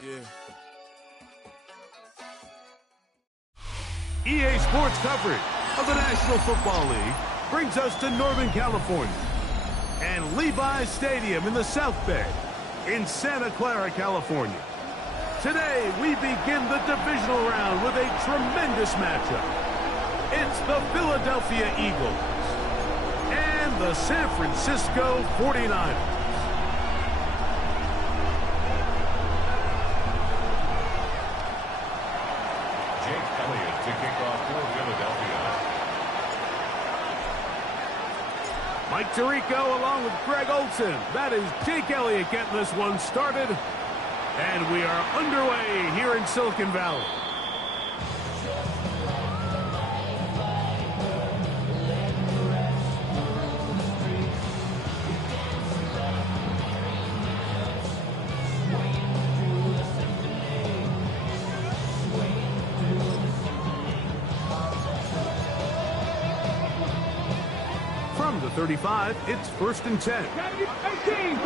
Yeah. EA Sports coverage of the National Football League brings us to Northern California and Levi's Stadium in the South Bay in Santa Clara, California. Today, we begin the divisional round with a tremendous matchup. It's the Philadelphia Eagles and the San Francisco 49ers. To kick off for Philadelphia. Mike Tirico along with Greg Olson. That is Jake Elliott getting this one started. And we are underway here in Silicon Valley. From the 35, it's 1st and 10. 18,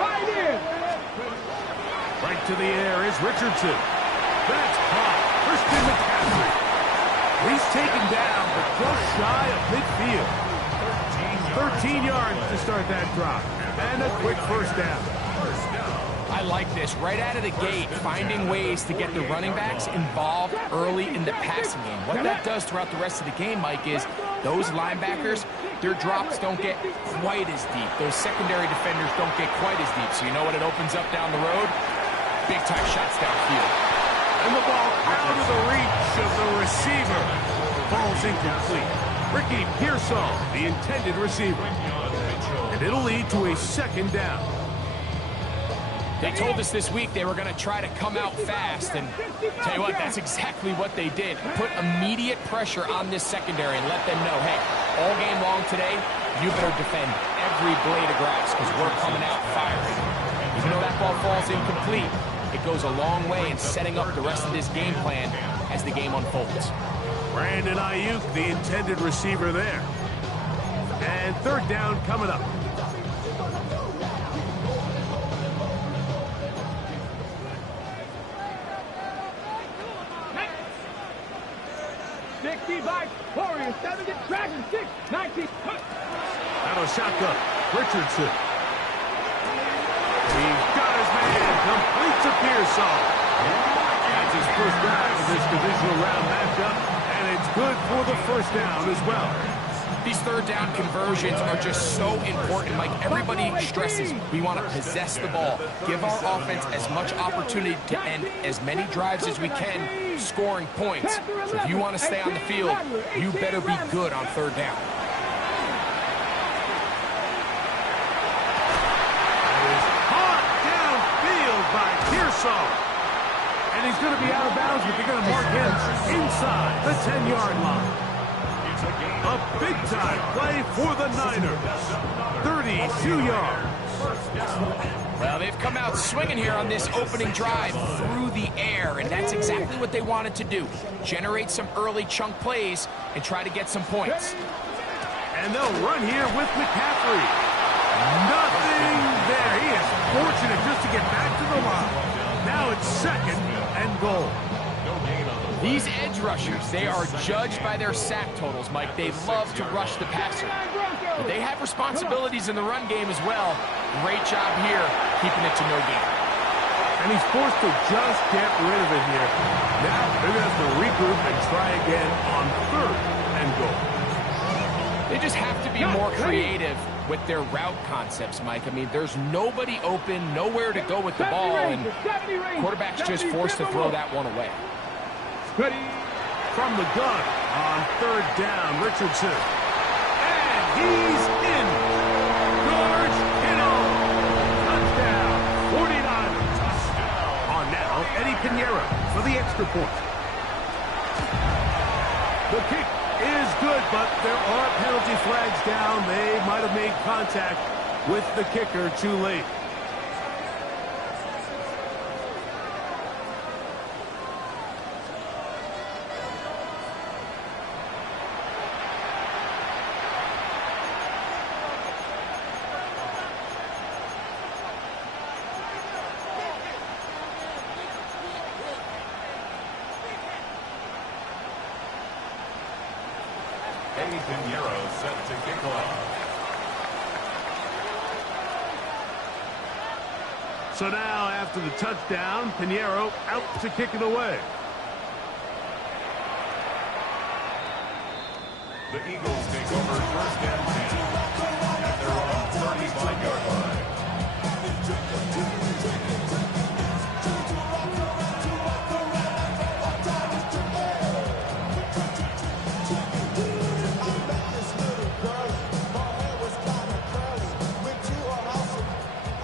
Right to the air is Richardson. That's caught. Christian McCaffrey. He's taken down, but just shy of midfield. 13 yards to start that drop. And a quick first down. I like this. Right out of the gate, finding ways to get the running backs involved early in the passing game. What that does throughout the rest of the game, Mike, is those linebackers, their drops don't get quite as deep. Those secondary defenders don't get quite as deep. So you know what it opens up down the road? Big-time shots downfield. And the ball out of the reach of the receiver. Ball's incomplete. Ricky Pearsall, the intended receiver. And it'll lead to a 2nd down. They told us this week they were going to try to come out fast, and tell you what, that's exactly what they did. Put immediate pressure on this secondary and let them know, hey, all game long today, you better defend every blade of grass because we're coming out firing. Even though that ball falls incomplete, it goes a long way in setting up the rest of this game plan as the game unfolds. Brandon Ayuk, the intended receiver there. And 3rd down coming up. Warriors, 70, Dragon, 6, 19. Out of shotgun, Richardson. He's got his man, complete to Pearsall. That's his first drive of this divisional round matchup, and it's good for the 1st down as well. These 3rd down conversions are just so important. Like everybody stresses, we want to possess the ball, give our offense as much opportunity to end as many drives as we can, scoring points. So if you want to stay on the field, you better be good on 3rd down. That is caught downfield by Pearsall. And he's going to be out of bounds, but they're going to mark him inside the 10-yard line. A big-time play for the Niners. 32 yards. Well, they've come out swinging here on this opening drive through the air, and that's exactly what they wanted to do. Generate some early chunk plays and try to get some points. And they'll run here with McCaffrey. Nothing there. He is fortunate just to get back to the line. Now it's 2nd and goal. These edge rushers, they are judged by their sack totals, Mike. They love to rush the passer. But they have responsibilities in the run game as well. Great job here, keeping it to no gain. And he's forced to just get rid of it here. Now they're going to have to regroup and try again on 3rd and goal. They just have to be more creative with their route concepts, Mike. I mean, there's nobody open, nowhere to go with the ball, and quarterback's just forced to throw that one away. Ready from the gun on 3rd down, Richardson. And he's in. George Kittle. Touchdown, 49ers. On now, Eddie Pinheiro for the extra point. The kick is good, but there are penalty flags down. They might have made contact with the kicker too late. Pinheiro set to kick off. So now, after the touchdown, Pinheiro out to kick it away. The Eagles take over first and 10 at their own 35-yard line.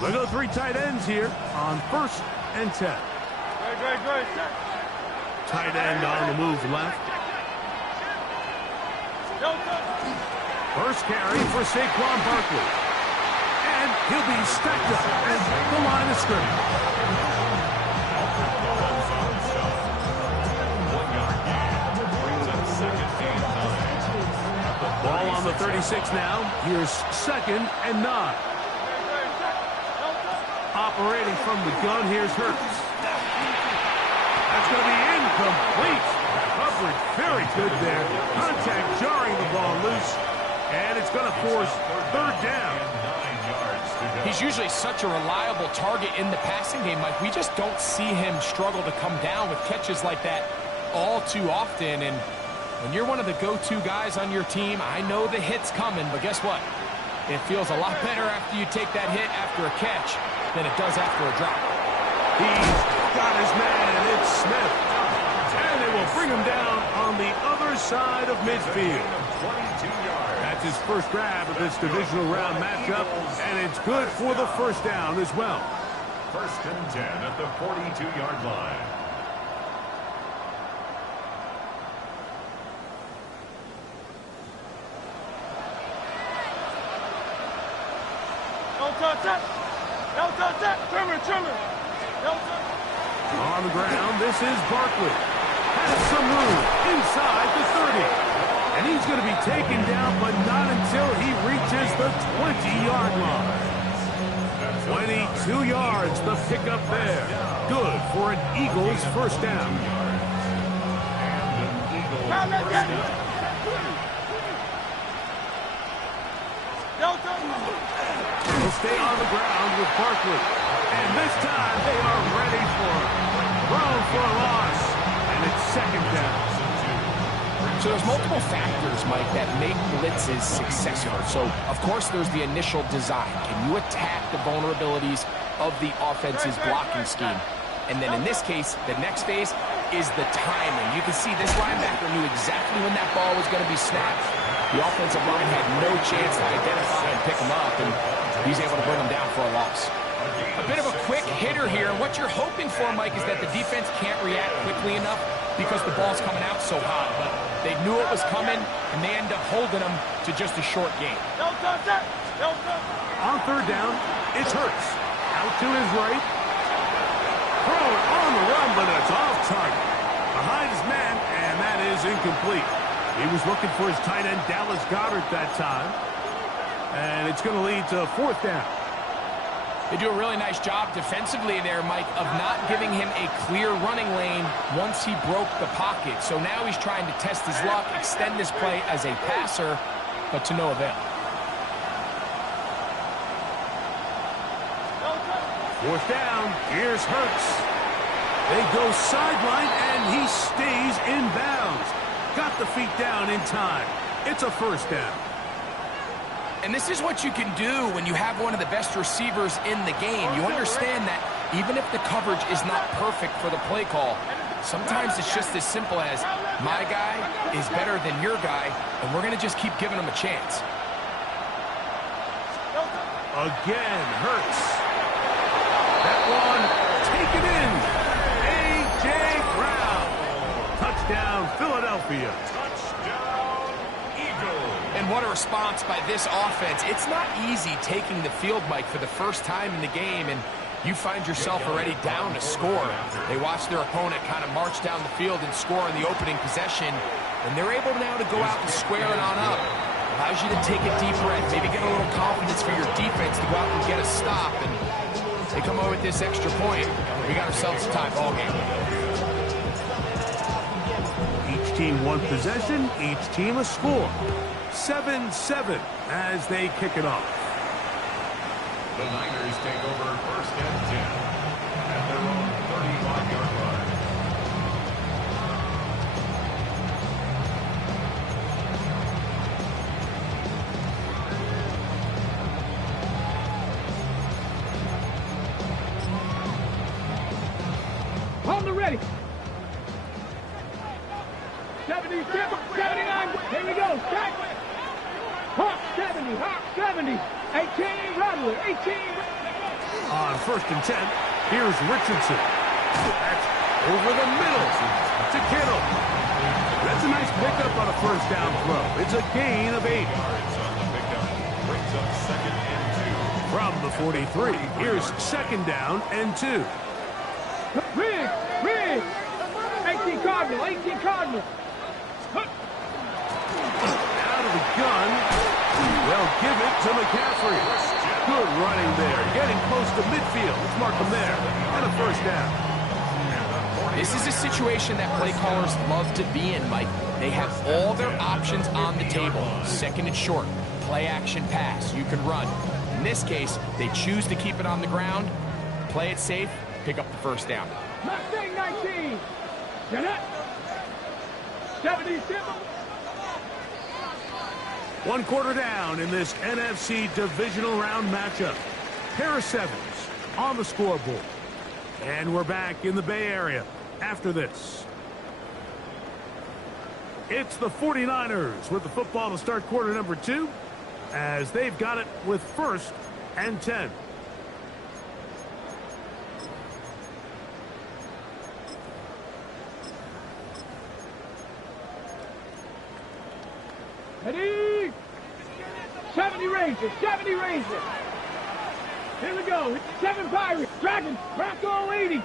They go 3 tight ends here on first and 10. Tight end on the move left. First carry for Saquon Barkley. And he'll be stacked up at the line of scrimmage. 1 yard gain brings up second and 9. Ball on the 36 now. Here's second and 9. Operating from the gun, here's Hurts. That's going to be incomplete. Coverage very good there. Contact jarring the ball loose. And it's going to force third down. He's usually such a reliable target in the passing game, Mike. We just don't see him struggle to come down with catches like that all too often. And when you're one of the go-to guys on your team, I know the hit's coming, but guess what? It feels a lot better after you take that hit after a catch than it does after a drop. He's got his man. It's Smith. And they will bring him down on the other side of midfield. That's his first grab of this divisional round matchup, and it's good for the first down as well. First and 10 at the 42-yard line. On the ground, this is Barkley. Has some room inside the 30. And he's going to be taken down, but not until he reaches the 20-yard line. 22 yards, the pickup there. Good for an Eagles first down. He'll stay on the ground with Barkley. And this time they are ready for him. Thrown for a loss. And it's second down. So there's multiple factors, Mike, that make blitzes successful. So, of course, there's the initial design. Can you attack the vulnerabilities of the offense's blocking scheme? And then in this case, the next phase is the timing. You can see this linebacker knew exactly when that ball was going to be snapped. The offensive line had no chance to identify and pick him up, and he's able to bring him down for a loss. A bit of a quick hitter here. What you're hoping for, Mike, is that the defense can't react quickly enough because the ball's coming out so hot. But they knew it was coming, and they end up holding them to just a short game. On third down, it's Hurts. Out to his right. Throw it on the run, but it's off target. Behind his man, and that is incomplete. He was looking for his tight end, Dallas Goedert, that time. And it's going to lead to fourth down. They do a really nice job defensively there, Mike, of not giving him a clear running lane once he broke the pocket. So now he's trying to test his luck, extend this play as a passer, but to no avail. Fourth down, here's Hurts. They go sideline, and he stays in bounds. Got the feet down in time. It's a first down. And this is what you can do when you have one of the best receivers in the game. You understand that even if the coverage is not perfect for the play call, sometimes it's just as simple as my guy is better than your guy, and we're going to just keep giving him a chance. Again, Hurts. That one, take it in. A.J. Brown. Touchdown, Philadelphia. And what a response by this offense. It's not easy taking the field, Mike, for the first time in the game, and you find yourself already down to score. They watch their opponent kind of march down the field and score in the opening possession, and they're able now to go out and square it on up. Allows you to take a deep breath, maybe get a little confidence for your defense to go out and get a stop, and they come over with this extra point. We got ourselves a tie ball game. Each team one possession, each team a score. 7-7 as they kick it off. The Niners take over first and 10 at their own 35-yard line. On the ready. 70, 79. Here we go. Stack. Hawk 70. Hawk 70. 18. Rattler. 18. On first and 10, here's Richardson. That's over the middle to Kittle. That's a nice pickup on a first down throw. It's a gain of 8. Yards on the pickup. Brings up second and 2. From the 43, here's second down and 2. Rig. 18 Cardinal. 18 Cardinal. Out of the gun. They'll give it to McCaffrey. Good running there. Getting close to midfield. Let's mark him there. And a first down. This is a situation that play callers love to be in, Mike. They have all their options on the table. Second and short, play action pass. You can run. In this case, they choose to keep it on the ground, play it safe, pick up the first down. Mustang 19. Jeanette. 77. 1 quarter down in this NFC Divisional Round matchup. Pair of sevens on the scoreboard. And we're back in the Bay Area after this. It's the 49ers with the football to start quarter number 2 as they've got it with first and 10. Ready? 70 Rangers. 70 Rangers. Here we go. 7 Pirates. Dragon. Bronco 80.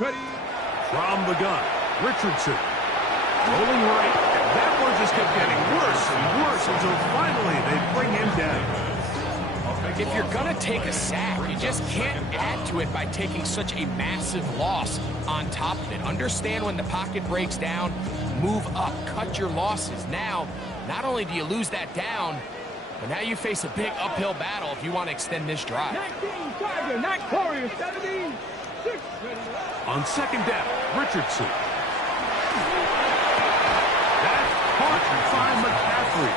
Ready? From the gun, Richardson. Rolling right. That one just kept getting worse and worse until finally they bring him down. If you're going to take a sack, you just can't add to it by taking such a massive loss on top of it. Understand when the pocket breaks down, move up, cut your losses. Now, not only do you lose that down, but now you face a big uphill battle if you want to extend this drive. 19 Tiger. 9 Warriors. 17. 6. On second down, Richardson. That's caught by McCaffrey.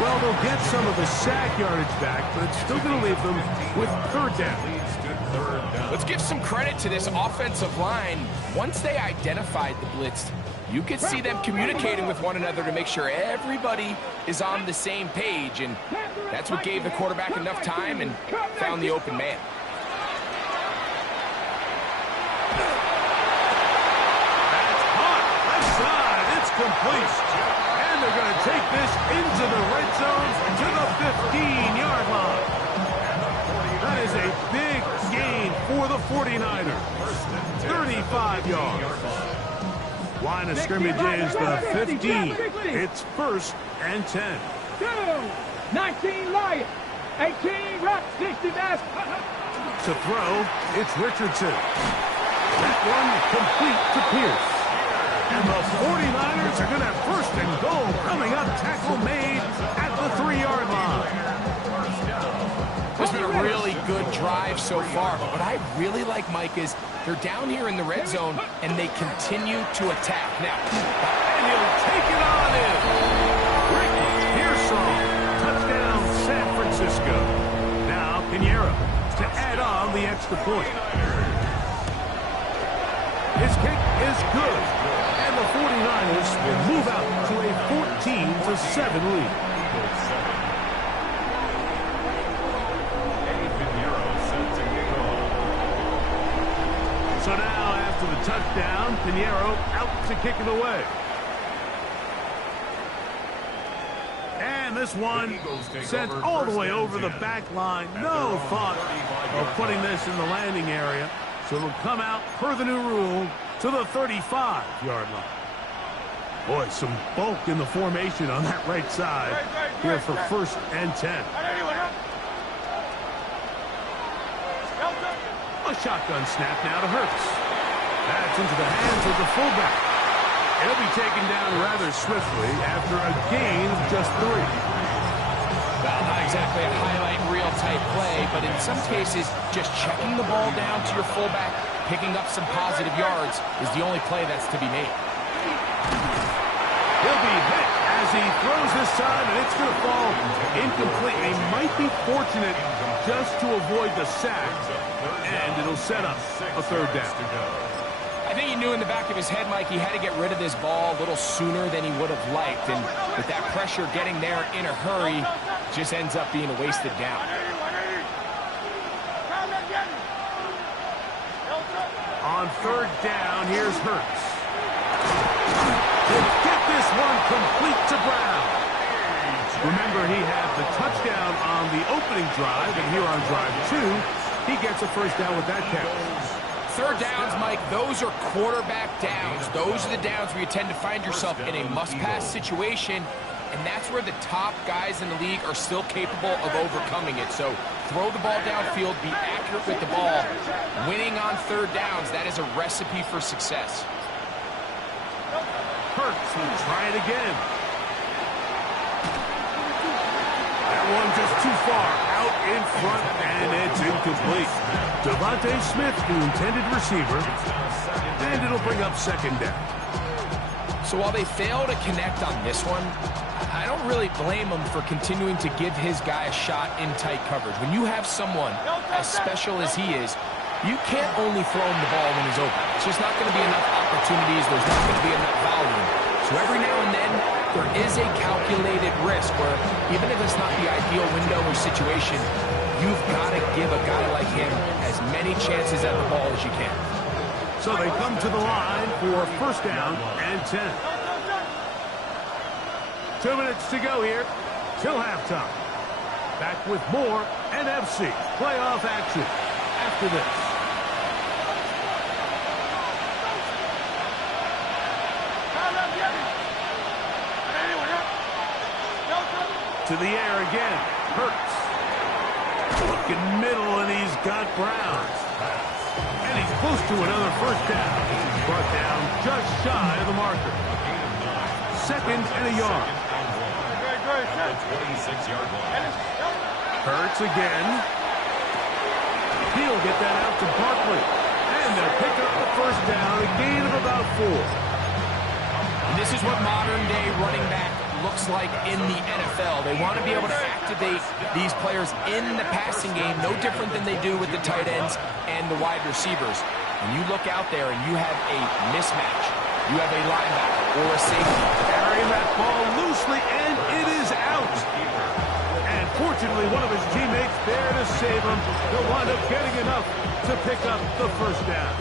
Well, they'll get some of the sack yardage back, but it's still going to leave them with third down. Let's give some credit to this offensive line. Once they identified the blitz, you could see them communicating with one another to make sure everybody is on the same page, and that's what gave the quarterback enough time and found the open man. That's hot. Left side. It's complete. And they're going to take this into the red zone to the 15-yard line. That is a big gain for the 49ers. 35 yards. Line of scrimmage is the 15. It's first and 10. 19 Lions. 18 Rock. 60 Bass. To throw, it's Richardson. That one complete to Pierce. And the 49ers are going to have first and goal coming up. Tackle made at the 3-yard line. It's been a really good drive so far, but what I really like, Mike, is they're down here in the red zone, and they continue to attack. Now, and he'll take it on in. Rick Pearsall, touchdown San Francisco. Now Pinheiro to add on the extra point. His kick is good, and the 49ers will move out to a 14-7 lead. So now, after the touchdown, Pinheiro out to kick it away. And this one sent all the way over the back line. No thought of putting this in the landing area. So it'll come out, per the new rule, to the 35-yard line. Boy, some bulk in the formation on that right side here for first and 10. A shotgun snap now to Hurts. That's into the hands of the fullback. He'll be taken down rather swiftly after a gain of just 3. Well, not exactly a highlight reel type play, but in some cases, just checking the ball down to your fullback, picking up some positive yards is the only play that's to be made. He'll be hit as he throws this time, and it's going to fall incomplete. He might be fortunate just to avoid the sack, and it'll set up a 3rd down. I think he knew in the back of his head, Mike, he had to get rid of this ball a little sooner than he would have liked. And with that pressure getting there in a hurry, just ends up being a wasted down. On 3rd down, here's Hurts. To get this one complete to Brown. Remember, he had the touchdown on the opening drive, and here on drive 2, he gets a 1st down with that catch. 3rd downs, Mike, those are quarterback downs. Those are the downs where you tend to find yourself in a must-pass situation, and that's where the top guys in the league are still capable of overcoming it. So throw the ball downfield, be accurate with the ball. Winning on 3rd downs, that is a recipe for success. Hurts will try it again. That one just too far out in front, and it's incomplete. Devontae Smith, the intended receiver, and it'll bring up 2nd down. So while they fail to connect on this one, I don't really blame him for continuing to give his guy a shot in tight coverage. When you have someone as special as he is, you can't only throw him the ball when he's open. It's just not going to be enough opportunities. There's not going to be enough volume. So every now and then, there is a calculated risk where even if it's not the ideal window or situation, you've got to give a guy like him as many chances at the ball as you can. So they come to the line for 1st down and 10. 2 minutes to go here till halftime. Back with more NFC playoff action after this. To the air again. Hurts. Looking middle, and he's got Brown. And he's close to another 1st down. Brought down just shy of the marker. 2nd and a yard. 26-yard line. Hurts again. He'll get that out to Barkley. And they'll pick up the 1st down, a gain of about 4. And this is what modern-day running back looks like in the NFL. They want to be able to activate these players in the passing game, no different than they do with the tight ends and the wide receivers. When you look out there and you have a mismatch, you have a linebacker or a safety Carrying that ball loosely, and it is out. And fortunately, one of his teammates there to save him. He'll wind up getting enough to pick up the 1st down.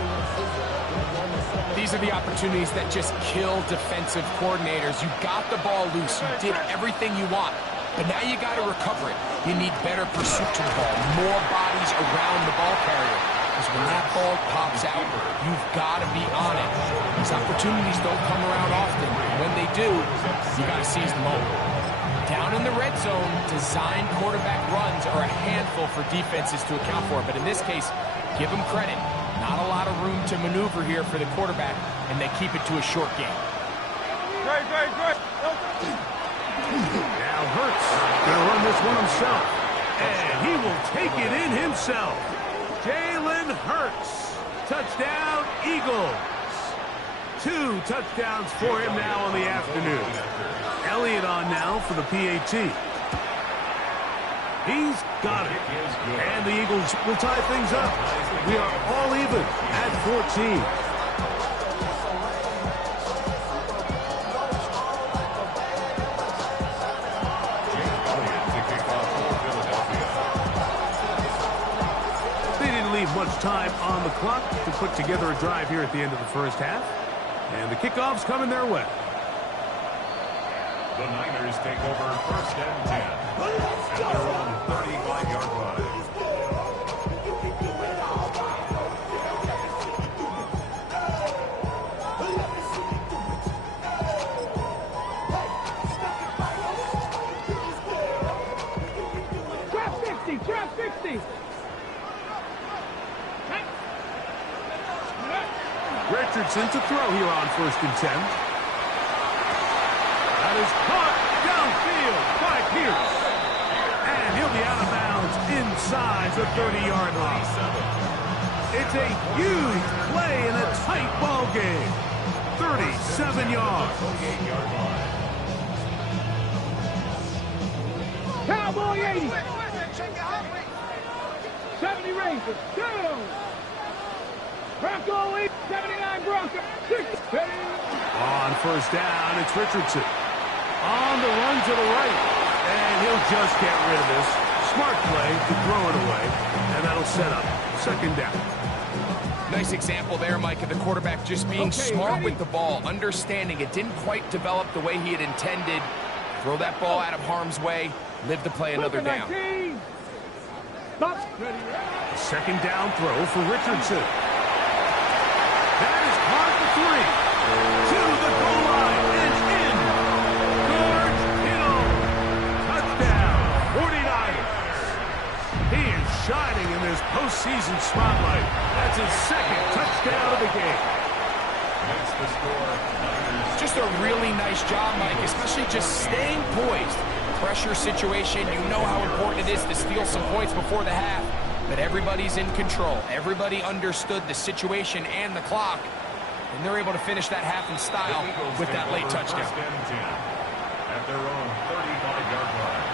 These are the opportunities that just kill defensive coordinators. You got the ball loose. You did everything you want. But now you got to recover it. You need better pursuit to the ball, more bodies around the ball carrier. Because when that ball pops out, you've got to be on it. These opportunities don't come around often. When they do, you got to seize the moment. Down in the red zone, design quarterback runs are a handful for defenses to account for. But in this case, give them credit. Not a lot of room to maneuver here for the quarterback, and they keep it to a short game. Great. Now Hurts gonna run this one himself, and he will take it in himself. Jalen Hurts, touchdown Eagles. 2 touchdowns for him now on the afternoon. Elliott on now for the PAT. He's got it. And the Eagles will tie things up. We are all even at 14. They didn't leave much time on the clock to put together a drive here at the end of the 1st half. And the kickoff's coming their way. The Niners take over 1st and 10. At their own 35-yard line. Trap 60. Richardson to throw here on 1st and 10. that is caught downfield by Pierce. And he'll be out of bounds inside the 30-yard line. It's a huge play in a tight ball game. 37 yards. Cowboy 80. 70 Rangers. Down. Bronco 8. 79 Bronco. 60. On first down, it's Richardson. On the run to the right. And he'll just get rid of this. Smart play to throw it away. And that'll set up second down. Nice example there, Mike, of the quarterback just being smart with the ball, understanding it didn't quite develop the way he had intended. Throw that ball out of harm's way, live to play another down. A second down throw for Richardson. That is caught for 3. To the goal line and in. George Kittle. Touchdown, 49ers. He is shining in this postseason spotlight. That's his second touchdown of the game. Makes the score. Just a really nice job, Mike, especially just staying poised. Pressure situation, you know how important it is to steal some points before the half, but everybody's in control. Everybody understood the situation and the clock, and they're able to finish that half in style with that late touchdown. At their own 35-yard line.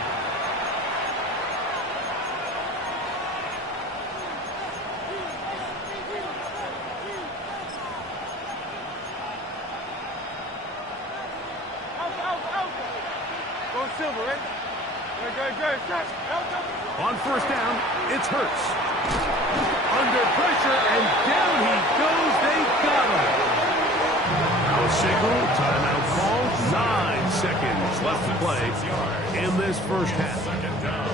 On first down, it's Hurts. Under pressure, and down he goes. They got him. Now a signal, timeout call. 9 seconds left to play in this first half. Second down.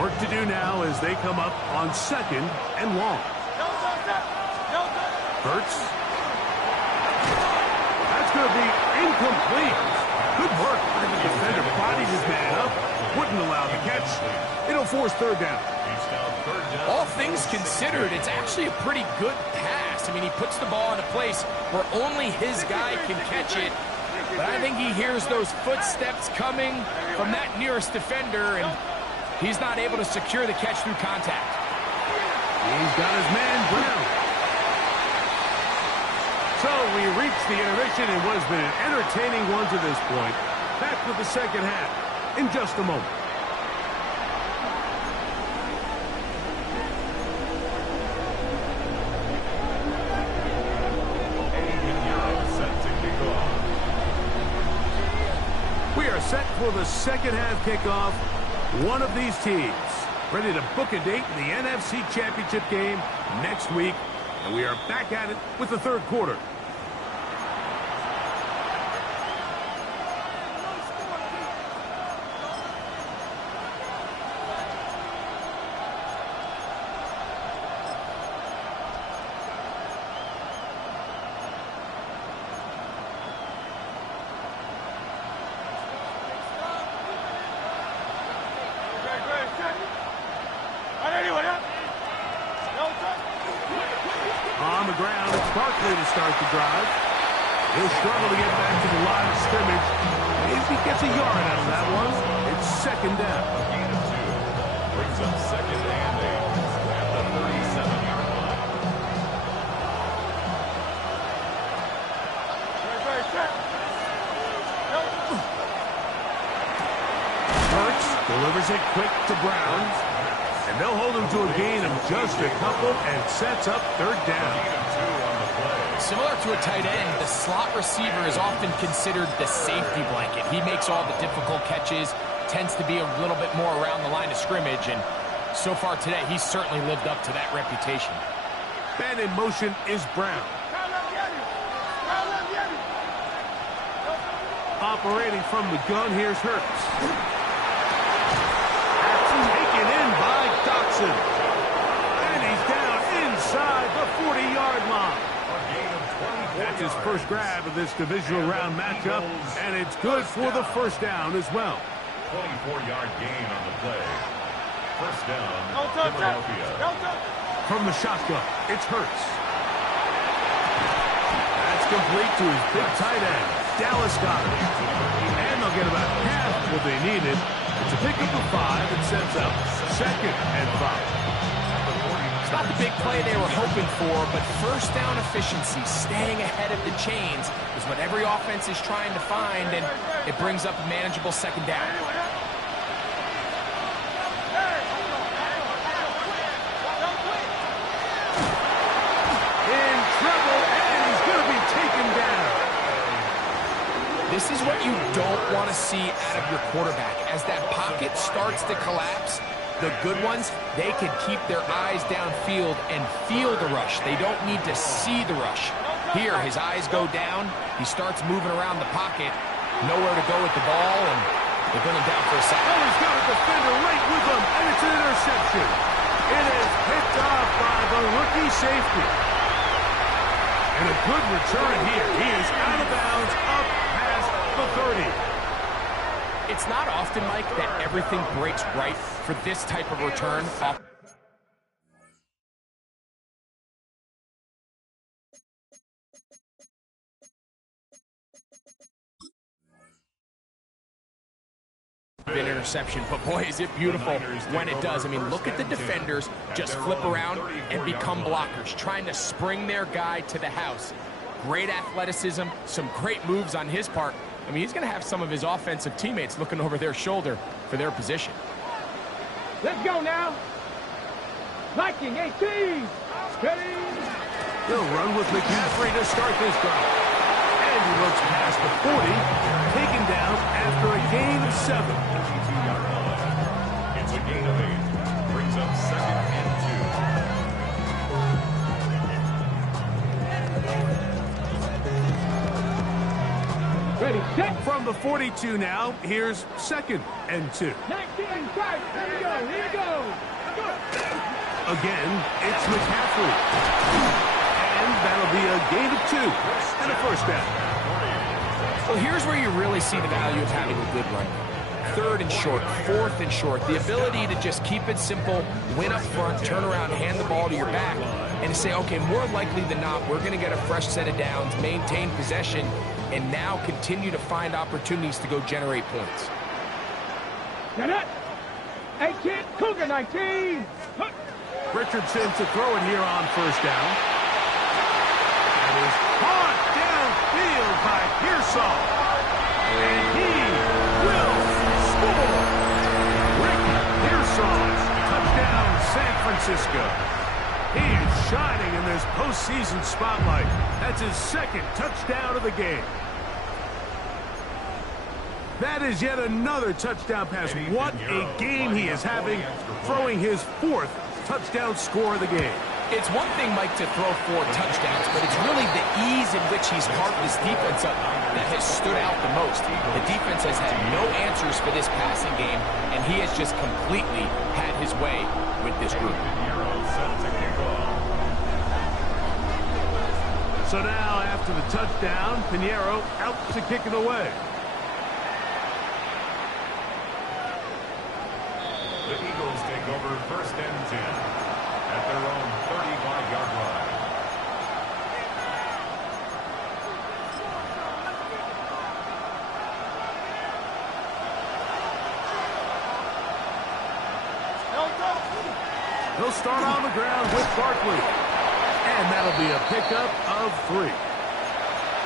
Work to do now as they come up on second and long. Hurts. That's going to be incomplete. Good work. The defender bodied his man up. Wouldn't allow the catch. It'll force third down. All things considered, it's actually a pretty good pass. I mean, he puts the ball in a place where only his guy can catch it. But I think he hears those footsteps coming from that nearest defender, and he's not able to secure the catch through contact. He's got his man Brown. So we reach the intermission in what has been an entertaining one to this point. Back with the second half in just a moment. We are set for the second half kickoff. One of these teams ready to book a date in the NFC Championship game next week. And we are back at it with the third quarter. On the ground, it's Barkley to start the drive. He'll struggle to get back to the line of scrimmage. If he gets a yard out of that one, it's second down. A gain of 2 brings up second and 8 at the 37-yard line. Hurts delivers it quick to Brown. And they'll hold him to a gain of just a couple and sets up third down. Similar to a tight end, the slot receiver is often considered the safety blanket. He makes all the difficult catches, tends to be a little bit more around the line of scrimmage, and so far today, he's certainly lived up to that reputation. And in motion is Brown. Operating from the gun, here's Hurts. Taken in by Dotson. And he's down inside the 40-yard line. That's his first grab of this divisional round matchup, and it's good for the first down as well. 24-yard gain on the play. First down, Philadelphia. From the shotgun, it's Hurts. complete to his big tight end, Dallas Goedert. And they'll get about half what they needed. It's a pickup of 5 and sets up 2nd and 5. It's not the big play they were hoping for, but first down efficiency, staying ahead of the chains, is what every offense is trying to find, and it brings up a manageable 2nd down. In trouble, and he's going to be taken down. This is what you don't want to see out of your quarterback. As that pocket starts to collapse, the good ones, they can keep their eyes downfield and feel the rush. They don't need to see the rush. Here, his eyes go down. He starts moving around the pocket. Nowhere to go with the ball, and they bring him down for a sack. Oh, he's got a defender right with him, and it's an interception. It is picked off by the rookie safety. And a good return here. He is out of bounds up past the 30. It's not often, Mike, that everything breaks right for this type of return. An interception, but boy, is it beautiful when it does. I mean, look at the defenders just flip around and become blockers, trying to spring their guy to the house. Great athleticism, some great moves on his part. I mean, he's going to have some of his offensive teammates looking over their shoulder for their position. Let's go now. Viking 18. Steady. He'll run with McCaffrey to start this drive. And he looks past the 40, taken down after a gain of 7. It's a gain of 8. Brings up 2nd and 2. Ready, set. From the 42 now, here's 2nd and 2. 19, fight. Here we go, here we go. Again, it's McCaffrey. And that'll be a gain of 2 and a first down. Well, here's where you really see the value of having a good run. 3rd and short, 4th and short. The ability to just keep it simple, win up front, turn around, hand the ball to your back, and to say, okay, more likely than not, we're going to get a fresh set of downs, maintain possession, and now continue to find opportunities to go generate points. Get it. 18, Cougar 19. Richardson to throw it here on first down. That is caught downfield by Pearsall. And he will score. Rick Pearsall, touchdown San Francisco. He is shining in this postseason spotlight. That's his 2nd touchdown of the game. That is yet another touchdown pass. What a game he is having, throwing his 4th touchdown score of the game. It's one thing, Mike, to throw 4 touchdowns, but it's really the ease in which he's carved this defense up that has stood out the most. The defense has had no answers for this passing game, and he has just completely had his way with this group. So now, after the touchdown, Pinheiro out to kick it away. The Eagles take over 1st and 10 at their own 35-yard line. They'll start on the ground with Barkley. And that'll be a pickup of 3.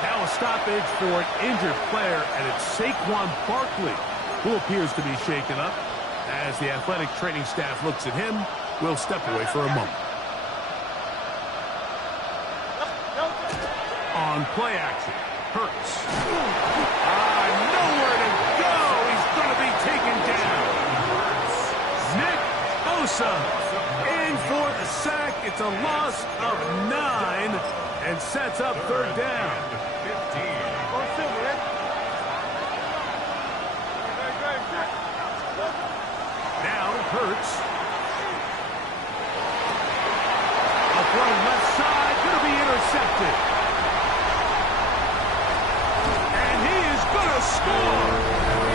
Now a stoppage for an injured player, and it's Saquon Barkley who appears to be shaken up. As the athletic training staff looks at him, we'll step away for a moment. On play action, Hurts. Nowhere to go. He's going to be taken down. Nick Bosa in for the sack. It's a loss of 9 and sets up 3rd down. 15. Now Hurts. A throw left side, going to be intercepted. And he is going to score.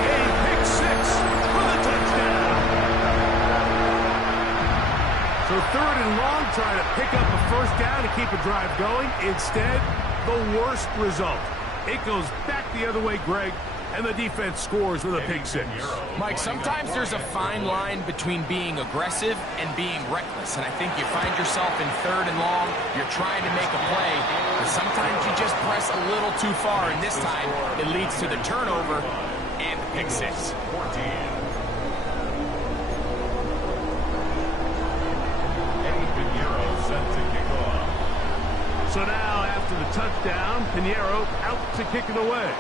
A pick 6 for the touchdown. So 3rd and long, trying to pick up a first down to keep a drive going. Instead, the worst result. It goes back the other way, Greg, and the defense scores with a pick six. Mike, sometimes there's a fine line between being aggressive and being reckless, and I think you find yourself in 3rd and long, you're trying to make a play, but sometimes you just press a little too far, and this time it leads to the turnover and the pick six. 14. So now, after the touchdown, Pinheiro out to kick it away.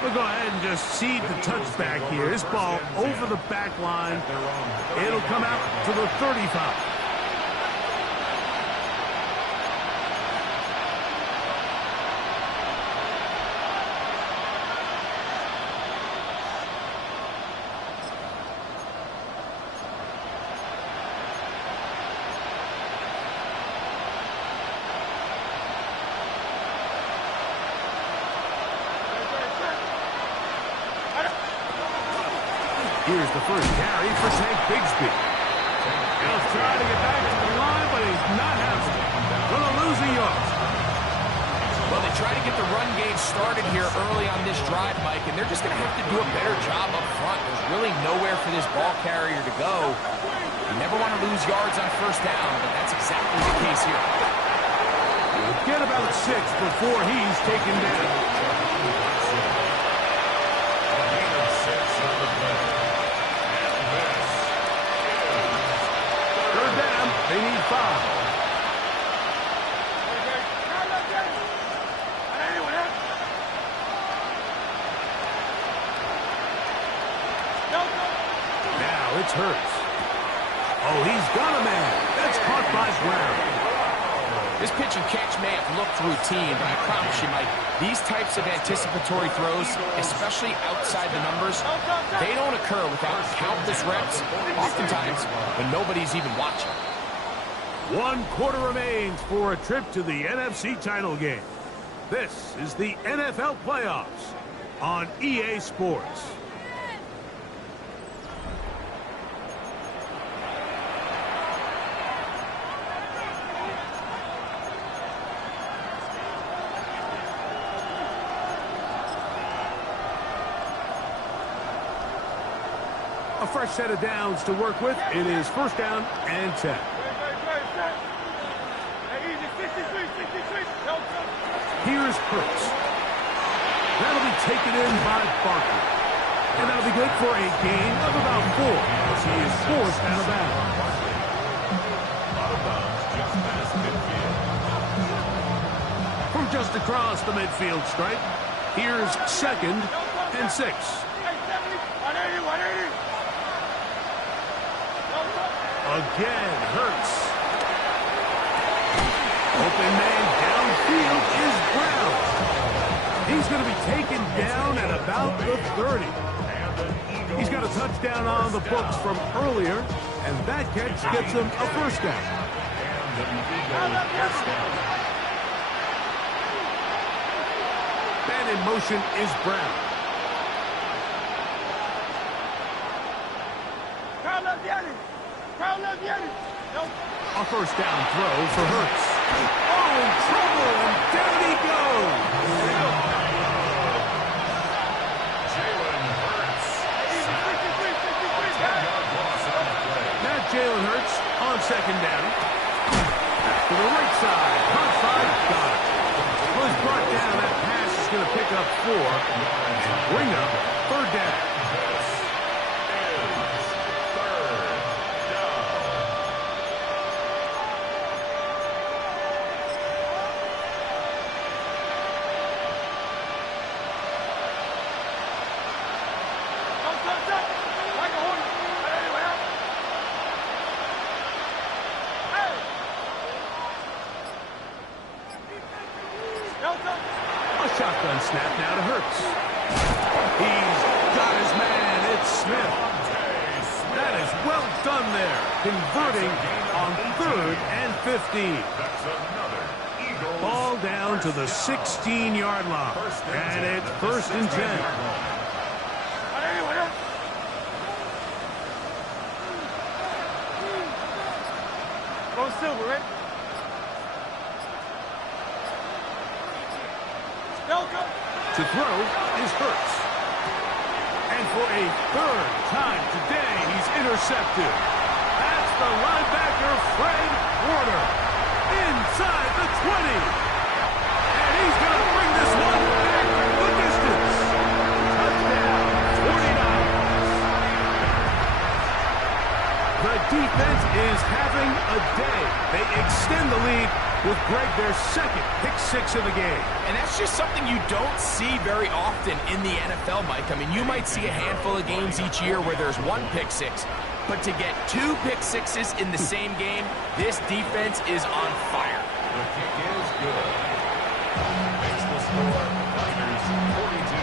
We'll go ahead and just cede the touchback here. This ball over the back line. It'll come out to the 35. Here's the first carry for Tank Bigsby. He'll try to get back to the line, but he's not having it. Going to lose a yard. Well, they try to get the run game started here early on this drive, Mike, and they're just going to have to do a better job up front. There's really nowhere for this ball carrier to go. You never want to lose yards on first down, but that's exactly the case here. He'll get about 6 before he's taken down. They need 5. Now it's Hurts. Oh, he's got a man. That's caught by Brown. This pitch and catch may have looked routine, but I promise you, Mike, these types of anticipatory throws, especially outside the numbers, they don't occur without countless reps, oftentimes when nobody's even watching. 1 quarter remains for a trip to the NFC title game. This is the NFL playoffs on EA Sports. A fresh set of downs to work with. It is 1st down and 10. Here's Hurts. That'll be taken in by Barkley. And that'll be good for a gain of about 4 as he is forced out of bounds. From just across the midfield stripe, here's 2nd and 6. Again, Hurts. Open man downfield is Brown. He's going to be taken down at about the 30. He's got a touchdown on the books from earlier, and that catch gets him a 1st down. And in motion is Brown. A 1st down throw for Hurts. Oh, in trouble, and down he goes. Now Jalen Hurts on 2nd down. To the right side. Hot side, got it. Well, he's brought down. That pass is going to pick up 4 and bring up 3rd down. Shotgun snap now to Hurts. He's got his man. It's Smith. That is well done there. Converting on 3rd and 15. Ball down to the 16-yard line. And it's 1st and 10. Go Silver, right? To throw is Hurts. And for a third time today, he's intercepted. That's the linebacker, Fred Warner, inside the 20. And he's going to bring this one back the distance. Touchdown, 49ers. The defense is having a day. They extend the lead with Greg their second pick-6 of the game. And that's just something you don't see very often in the NFL, Mike. I mean, you might see a handful of games each year where there's one pick-6, but to get 2 pick-6s in the same game, this defense is on fire. The kick is good. Makes the score Niners 42,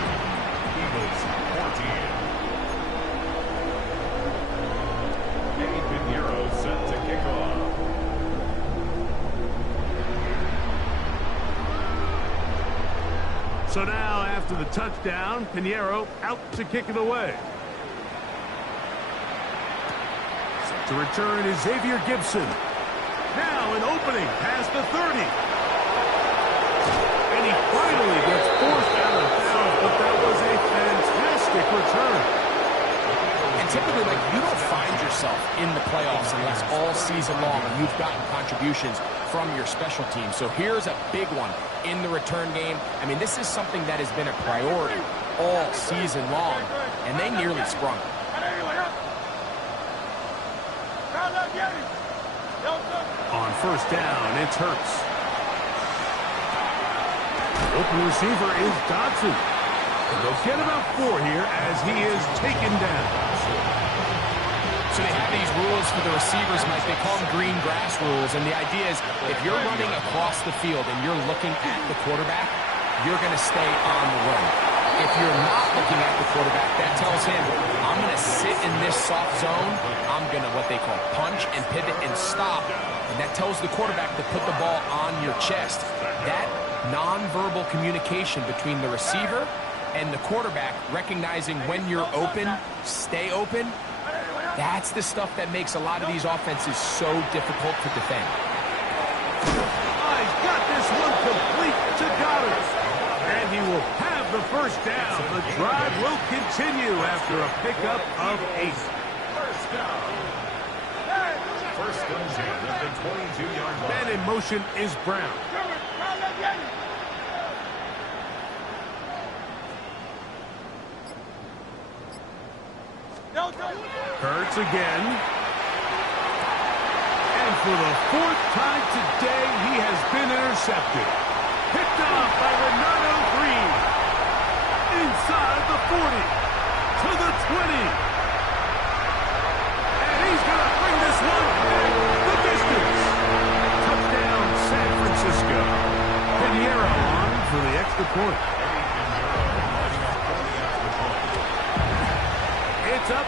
Eagles 14. Eddie Pinheiro set to kick off. So now, after the touchdown, Pinheiro out to kick it away. Set to return is Xavier Gibson. Now an opening past the 30. And he finally gets forced out of bounds, but that was a fantastic return. And typically, like, you don't find yourself in the playoffs unless all season long you've gotten contributions from your special team. So here's a big one in the return game. I mean, this is something that has been a priority all season long, and they nearly sprung. On first down, it's Hurts. Open receiver is Dodson. And they'll get about 4 here as he is taken down. So they have these rules for the receivers, Mike. They call them green grass rules. And the idea is if you're running across the field and you're looking at the quarterback, you're going to stay on the run. If you're not looking at the quarterback, that tells him, I'm going to sit in this soft zone. I'm going to what they call punch and pivot and stop. And that tells the quarterback to put the ball on your chest. That nonverbal communication between the receiver and the quarterback, recognizing when you're open, stay open, that's the stuff that makes a lot of these offenses so difficult to defend. He's got this one complete to Goddard. And he will have the first down. The drive will continue after a pickup of 8. First down. First and 10 at the 22-yard line. Man in motion is Brown. Hurts again. And for the 4th time today, he has been intercepted. Picked off by Renato Green. Inside the 40. To the 20. And he's going to bring this one back the distance. Touchdown, San Francisco. Pinheiro on for the extra point. It's up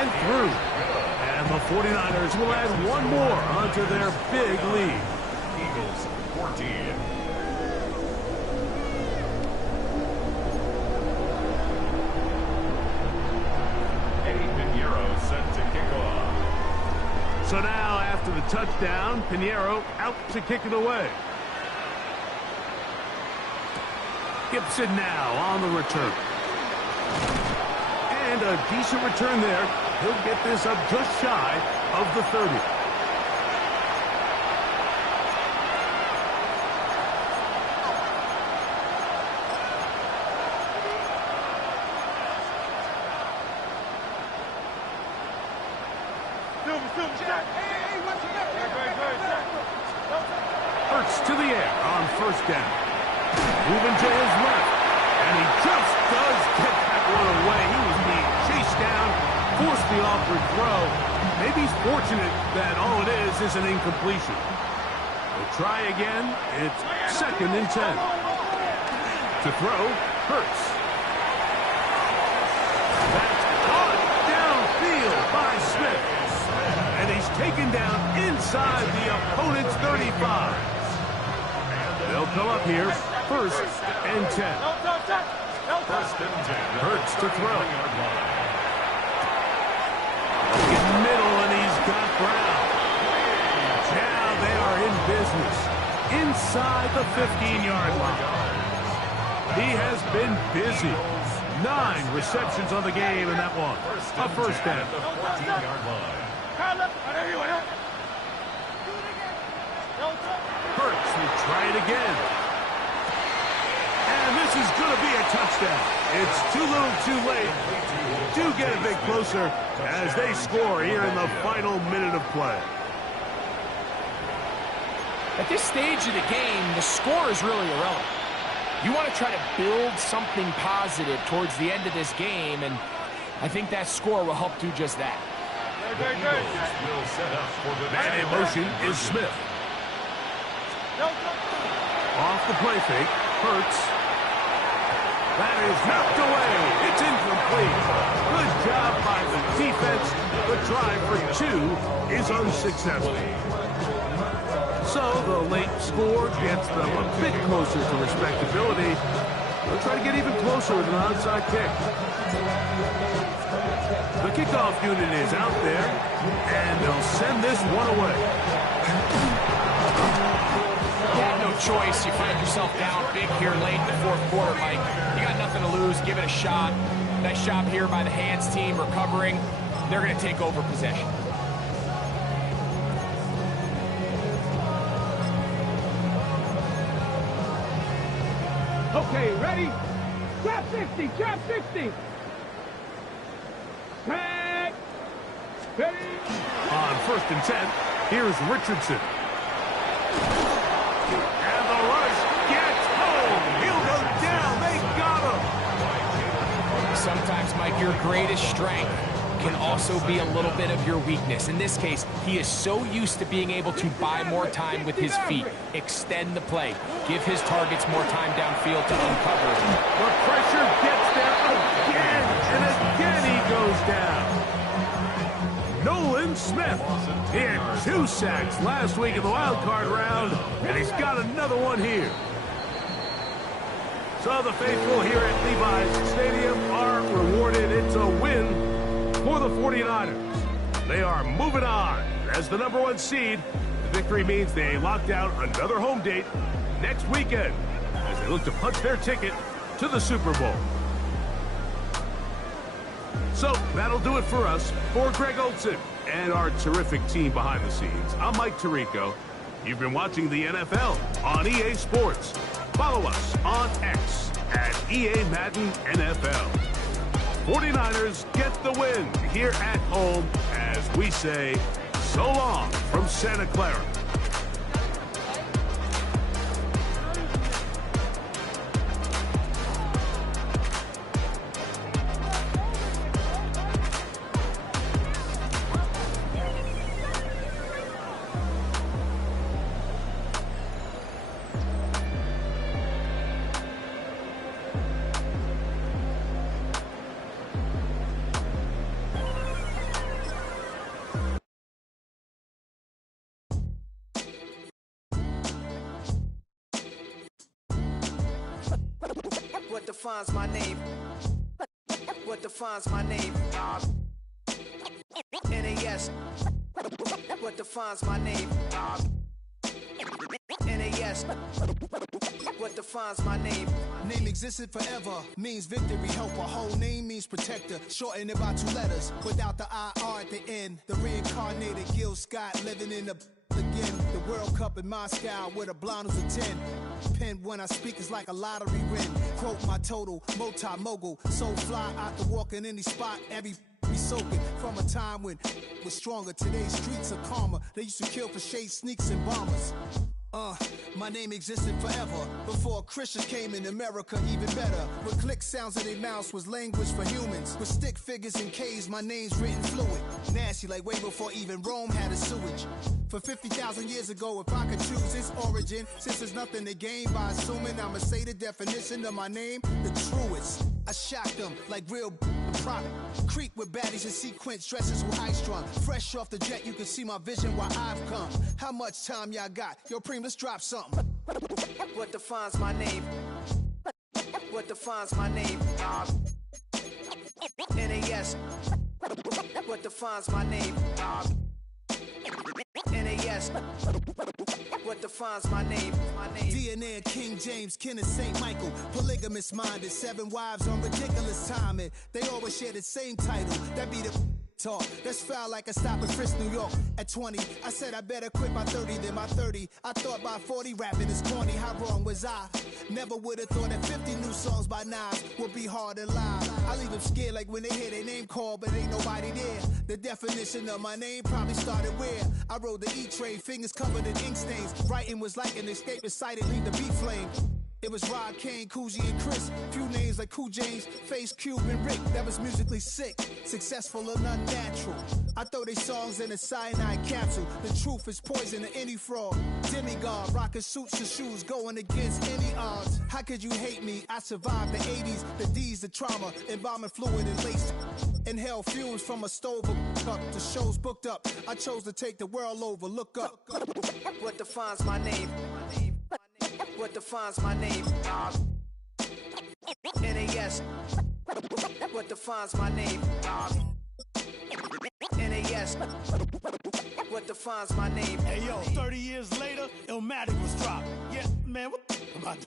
and through. And the 49ers will add one more onto their big lead. Eagles 14. Eddie Pinheiro set to kick off. So now, after the touchdown, Pinheiro out to kick it away. Gibson now on the return. And a decent return there. He'll get this up just shy of the 30. Hurts to the air on first down. Moving to his left. And he just does get that one away. He was being chased down, forced the awkward throw. Maybe he's fortunate that all it is an incompletion. We'll try again. It's 2nd and 10. To throw, Hurts. That's caught downfield by Smith. And he's taken down inside the opponent's 35. They'll come up here, 1st and 10. First and 10. Hurts to throw. In the middle, and he's got Brown. Now they are in business. Inside the 15-yard line. He has been busy. 9 receptions on the game in that one. A first down. The 14-yard line. Hurts will try it again. And this is going to be a touchdown. It's too little too late. Do get a bit closer as they score here in the final minute of play. At this stage of the game, the score is really irrelevant. You want to try to build something positive towards the end of this game, and I think that score will help do just that. Will set up for the Man in motion is Smith. Off the play fake, Hurts. That is knocked away. It's incomplete. Good job by the defense. The drive for 2 is unsuccessful. So the late score gets them a bit closer to respectability. They'll try to get even closer with an onside kick. The kickoff unit is out there, and they'll send this one away. You had no choice. You find yourself down big here late in the fourth quarter, Mike. You got nothing to lose. Give it a shot. Nice job here by the hands team recovering. They're going to take over possession. Okay, ready? Trap 60, trap 60. Tag. Ready. On 1st and 10, here's Richardson. And the rush gets home. He'll go down. They got him. Sometimes, Mike, your greatest strength can also be a little bit of your weakness. In this case, he is so used to being able to buy more time with his feet, extend the play, give his targets more time downfield to uncover. The pressure gets there again, and again he goes down. Nolan Smith. He had 2 sacks last week in the wild card round, and he's got another one here. So the faithful here at Levi's Stadium are rewarded. It's a win for the 49ers. They are moving on as the #1 seed. The victory means they locked out another home date next weekend as they look to punch their ticket to the Super Bowl. So that'll do it for us. For Greg Olson and our terrific team behind the scenes, I'm Mike Tirico. You've been watching the NFL on EA Sports. Follow us on X at EA Madden NFL. 49ers get the win here at home as we say so long from Santa Clara. What defines my name? What defines my name? NAS. What defines my name? NAS. What defines my name? Name existed forever, means victory, helper. Whole name means protector, shortened it by 2 letters, without the IR at the end. The reincarnated Gil Scott living in the again. The World Cup in Moscow with a blonde who's a 10. Pen when I speak is like a lottery win. Quote my total, multi-mogul. So fly out to walk in any spot, every be soaking from a time when was stronger. Today's streets are calmer. They used to kill for shade sneaks and bombers. My name existed forever before Christians came in America, even better. With click sounds in their mouths was language for humans. With stick figures and K's, my name's written fluid. Nasty like way before even Rome had a sewage. For 50,000 years ago, if I could choose its origin, since there's nothing to gain by assuming I'ma say the definition of my name, the truest. I shock them like real product. Creep with baddies in sequence, dresses with high strung. Fresh off the jet, you can see my vision where I've come. How much time y'all got? Yo, Preem, let's drop something. What defines my name? What defines my name? NAS. What defines my name? NAS. What defines my name? DNA of King James, kin of St. Michael. Polygamous minded, 7 wives on ridiculous timing. They always share the same title. That be the talk. That's foul like a stop in Frisk, New York. At 20, I said I better quit by 30 than by 30. I thought by 40 rapping is corny. How wrong was I? Never would have thought that 50 new songs by Nas would be hard to live. I leave them scared like when they hear their name called, but ain't nobody there. The definition of my name probably started where I rode the E-train, fingers covered in ink stains. Writing was like an escape excited, leave the beat flame. It was Rod, Kane, Coogee, and Chris. Few names like Cool James, Face, Cube, and Rick. That was musically sick, successful and unnatural. I throw they songs in a cyanide capsule. The truth is poison to any fraud. Demigod, rocking suits and shoes, going against any odds. How could you hate me? I survived the 80s, the D's, the trauma, embalming fluid and lace. Inhale fumes from a stove up. The show's booked up. I chose to take the world over. Look up. What defines my name? What defines my name? NAS. What defines my name? NAS. What defines my name? Hey yo, 30 years later, Illmatic was dropped. Yeah, man, what am I doing?